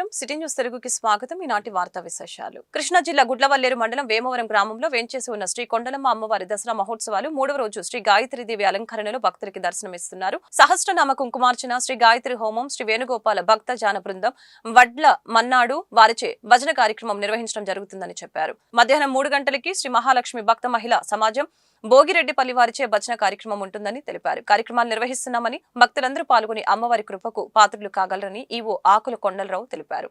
నమస్కారం. City news తెలుగుకి స్వాగతం. ఈనాటి వార్తా విశేషాలు. కృష్ణా జిల్లా గుడ్లవల్లేరు మండలం వేమవరం గ్రామంలో వేంచేసి ఉన్న శ్రీ కొండలమ్మ అమ్మవారి దసరా మహోత్సవాలు మూడవ రోజు శ్రీ గాయత్రి దేవి అలంకరణలో భక్తులకి దర్శనమిస్తున్నారు. సహస్రనామ కుంకుమార్చన శ్రీ గాయత్రి హోమం శ్రీ వేణుగోపాల భక్త జాన బృందం వడ్ల మన్నాడు వారిచే భజన కార్యక్రమం నిర్వహించడం జరుగుతుందని చెప్పారు. మధ్యాహ్నం మూడు గంటలకి శ్రీ మహాలక్ష్మి భక్త మహిళా సమాజం భోగిరెడ్డిపల్లి వారిచే భజన కార్యక్రమం ఉంటుందని తెలిపారు. కార్యక్రమాలు నిర్వహిస్తున్నామని భక్తులందరూ పాల్గొని అమ్మవారి కృపకు పాత్రులు కాగలరని ఈవో ఆకుల కొండలరావు తెలిపారు.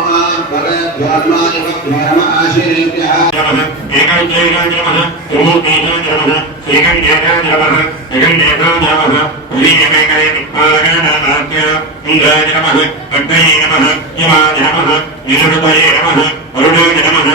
నందం శ్రీగంధం మనరంబికా పరం పుష్పం చ రాధారం స్మరే సప్తగురున్ కృపా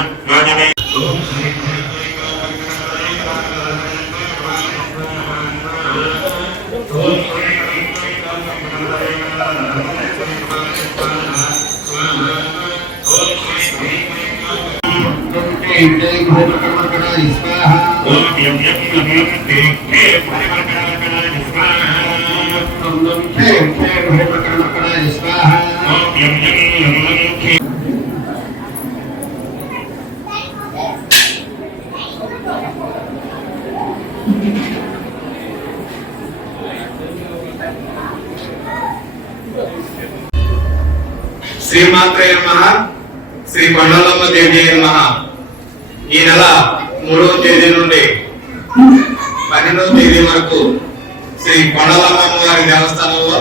శ్రీమాత్రే నమ శ్రీ కొండలమ్మ దేవి నమ ఈ నెల మూడవ తేదీ నుండి పన్నెండవ తేదీ వరకు శ్రీ కొండలమ్మ వారి దేవస్థానంలో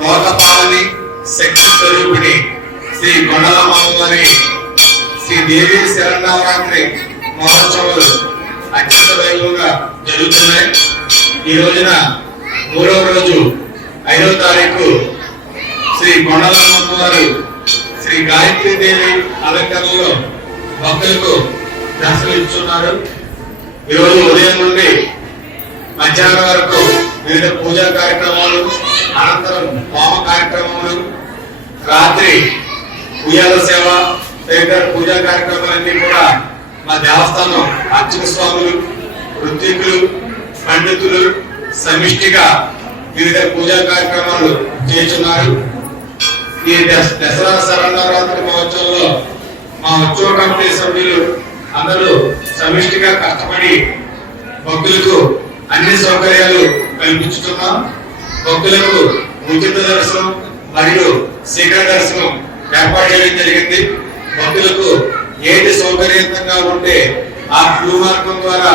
లోకపాలని శక్తి స్వరూపిణి శ్రీ కొండలమ్మ వారి శ్రీ దేవి శరణవరాత్రి మహోత్సవాలు అత్యంత వైభవంగా జరుగుతున్నాయి. ఈ రోజున మూడవ రోజు ఐదవ తారీఖు శ్రీ కొండలమ్మ వారు శ్రీ గాయత్రి దేవి అలంకరణలో భక్తులకు దర్శనమిస్తున్నారు ఈరోజు ఉదయం నుండి మధ్యాహ్నం వరకు వివిధ పూజా కార్యక్రమాలు అనంతరం హోమ కార్యక్రమాలు రాత్రి ఉయ్యాల సేవ తదితర పూజా కార్యక్రమాలన్నీ కూడా మా దేవస్థానం అర్చక స్వాములు వృత్తికులు పండితులు సమిష్టిగా వివిధ పూజా కార్యక్రమాలు చేస్తున్నారు. ఈ దసరా శరణవరాత్రి మహోత్సవంలో మా ఉత్సవ కమిటీ సభ్యులు అందరూ సమిష్టిగా కష్టపడి భక్తులకు అన్ని సౌకర్యాలు కల్పించుతున్నాం భక్తులకు ఉచిత దర్శనం మరియు శిఖర దర్శనం ఏర్పాటు చేయడం జరిగింది. భక్తులకు ఏది సౌకర్యవంతంగా ఉంటే ఆ క్యూ మార్గం ద్వారా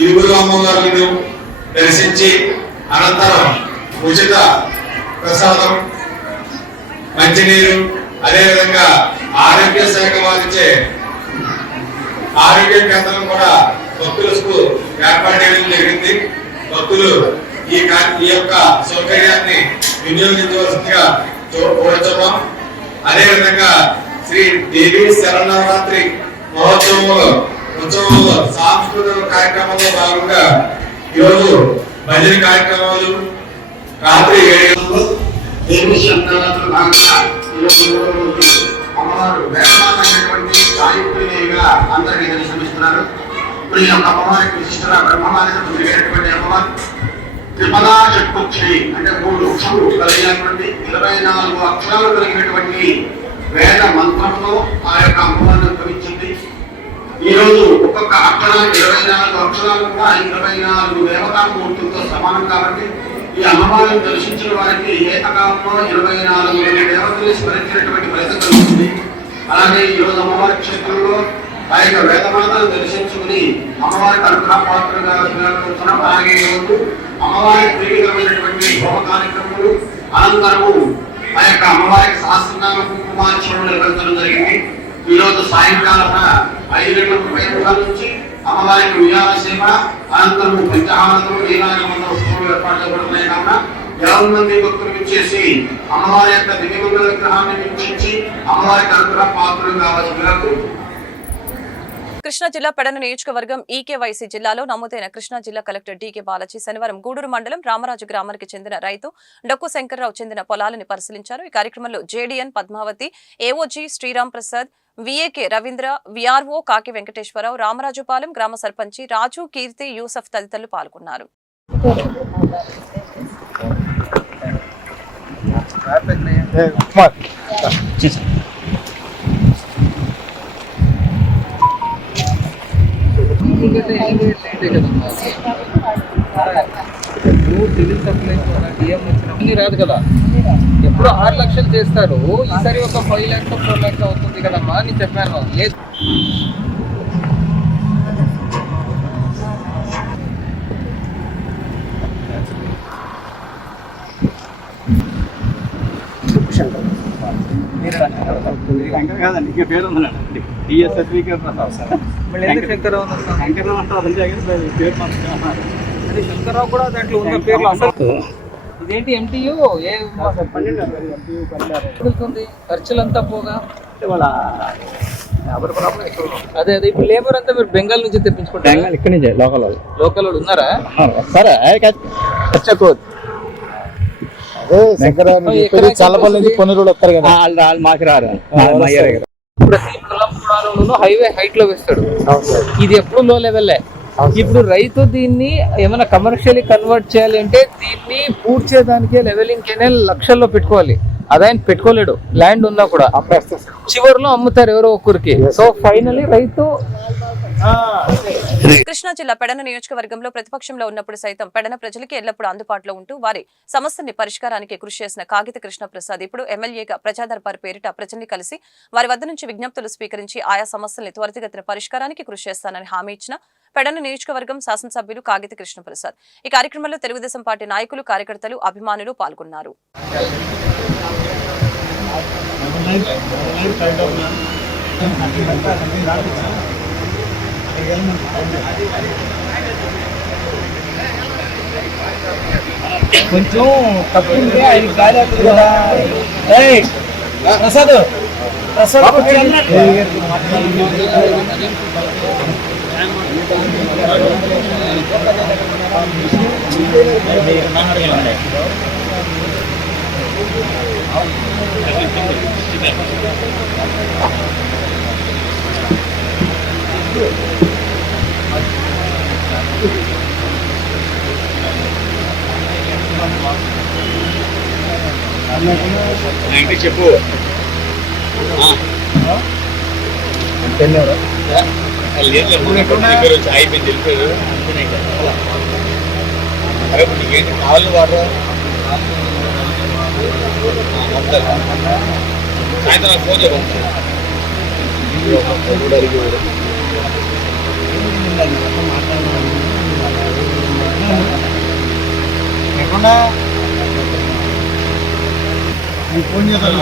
ఇరువురు అమ్మవారిని దర్శించి అనంతరం ఉచిత ప్రసాదం మంచినీరు అదేవిధంగా ఆరోగ్య శాఖ వారిచే ఆరోగ్య కేంద్రం కూడా భక్తులకు ఏర్పాటు చేయడం జరిగింది. భక్తులు ఈ ఈ యొక్క సౌకర్యాన్ని వినియోగించవలసిందిగా కోరుతున్నాం అదేవిధంగా శ్రీ దేవి శరణవరాత్రి మహోత్సవంలో ఉత్సవంలో సాంస్కృతిక కార్యక్రమంలో భాగంగా ఈరోజు భజన కార్యక్రమాలు రాత్రి ఏడు దేవి శబ్దాలతో భాగంగా వారు మూడవ రోజు వేదమాతమైనటువంటి సాయుక్తిగా అందరికీ దర్శనమిస్తున్నారు ఇప్పుడు ఈ యొక్క అమ్మవారికి విశిష్టత బ్రహ్మమానితో తిరిగేటువంటి అమ్మవారు త్రిపదా చట్టుక్షి అంటే మూడు అక్షరాలు కలిగినటువంటి ఇరవై నాలుగు అక్షరాలు కలిగినటువంటి వేద మంత్రంలో ఆ యొక్క అమ్మవారిని ఉద్భవించింది. ఈ రోజు ఒక్కొక్క అక్షరం ఇరవై నాలుగు అక్షరాలు కూడా ఇరవై నాలుగు దేవతామూర్తులతో సమానం కాబట్టి ఈ అమ్మవారిని దర్శించిన వారికి ఏకకాలంలో ఇరవై నాలుగు దేవతలు స్మరించినటువంటి ఫలితం కలుగుతుంది అలాగే ఈ రోజు అమ్మవారి క్షేత్రంలో ఆ యొక్క వేదమాతను దర్శించుకుని అమ్మవారికి అనుగ్రహ పాత్రగా అలాగే ఈరోజు రోజు అమ్మవారి హోమ కార్యక్రమాలు అనంతరము ఆ యొక్క అమ్మవారికి సహస్రనామ కుంకుమార్చనలు నిర్వహించడం జరిగింది. ఈరోజు రోజు సాయంకాలం ఐదు గంటల ముప్పై నుంచి అమ్మవారికి ఉయ్యాల సేవ అనంతరం పంచహారతం నీలాగమంద ఉత్సవాలు ఏర్పాటు చేయబడుతున్నాయి కావున ఎవరి మంది భక్తులు ఇచ్చేసి అమ్మవారి యొక్క దివ్యమంగళ విగ్రహాన్ని అమ్మవారికి అనుగ్రహ పాత్రలు కావాల్సిందిగా కోరుతున్నాను. కృష్ణా జిల్లా పెడన నియోజకవర్గం ఈకేవైసీ జిల్లాలో నమోదైన కృష్ణా జిల్లా కలెక్టర్ డీకే బాలాజీ శనివారం గూడూరు మండలం రామరాజు గ్రామానికి చెందిన రైతు డొక్కు శంకర్రావు చెందిన పొలాలను పరిశీలించారు. ఈ కార్యక్రమంలో JDN Padmavathi AOG Sriram Prasad VAK Ravindra VRO Kaki Venkateswara Rao Ramarajupalem గ్రామ సర్పంచి రాజు కీర్తి యూసఫ్ తదితరులు పాల్గొన్నారు. నువ్వు సివిల్ సప్లై డిఎం వచ్చిన రాదు కదా ఎప్పుడు ఆరు లక్షలు చేస్తారు. ఈసారి ఒక ఫైవ్ ల్యాక్స్ ఫోర్ ల్యాక్స్ అవుతుంది కదమ్మా అని చెప్పాను. లేదు. శంకర్రావు కూడా దాంట్లో ఉన్న పేర్లు అసలు ఇదేంటి ఎంటీయూ ఏ వెళ్తుంది ఖర్చులంతా పోగా? వాళ్ళ అదే అదే ఇప్పుడు లేబర్ అంతా మీరు బెంగాల్ నుంచి తెప్పించుకుంటారు? ఇక్కడి నుంచే లోకల్ వాళ్ళు. లోకల్ వాళ్ళు ఉన్నారా? సరే ఖర్చు చల్లపల్లి నుంచి వస్తారు కదా. వాళ్ళు మాకు రారు. ప్రతి హైవే హైట్లో వేస్తాడు. ఇది ఎప్పుడు లో లెవెల్లే ఇప్పుడు రైతు దీన్ని ఏమైనా కమర్షియల్లీ కన్వర్ట్ చేయాలి అంటే దీన్ని పూర్తి చేయడానికి లెవెలింగ్ కెనాల్ లక్షల్లో పెట్టుకోవాలి. అది ఆయన పెట్టుకోలేడు. ల్యాండ్ ఉన్నా కూడా. చివరిలో అమ్ముతారు ఎవరో ఒక్కరికి. సో ఫైనలీ రైతు కృష్ణా జిల్లా పెడన నియోజకవర్గంలో ప్రతిపక్షంలో ఉన్నప్పుడు సైతం పెడన ప్రజలకి ఎల్లప్పుడూ అందుబాటులో ఉంటూ వారి సమస్యని పరిష్కారానికి కృషి చేసిన కాగిత కృష్ణ ప్రసాద్ ఇప్పుడు ఎమ్మెల్యేగా ప్రజా దర్బార్ పేరిట ప్రజల్ని కలిసి వారి వద్ద నుంచి విజ్ఞప్తులు స్వీకరించి ఆయా సమస్యల్ని త్వరితగతిన పరిష్కారానికి కృషి చేస్తానని హామీ ఇచ్చిన పెడన నియోజకవర్గం శాసనసభ్యులు కాగిత కృష్ణ ప్రసాద్ ఈ కార్యక్రమంలో తెలుగుదేశం పార్టీ నాయకులు కార్యకర్తలు అభిమానులు పాల్గొన్నారు కొంచెం తప్పు ఉంటే ఆయన గాలి కదా ప్రసాద్ ప్రసాద్ చెప్పు? అయిపోయింది తెలిపారు అరే ఇప్పుడు నీకేంటి కావాలి వాడు? సాయంత్రం ఫోన్ చెప్పండి ఎక్కడ ఫోన్ చేస్తాను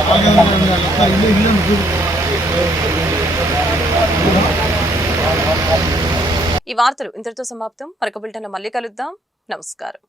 ఈ వార్తలు ఇంతటితో సమాప్తం. మరొక బులెటిన్లో మళ్ళీ కలుద్దాం. నమస్కారం.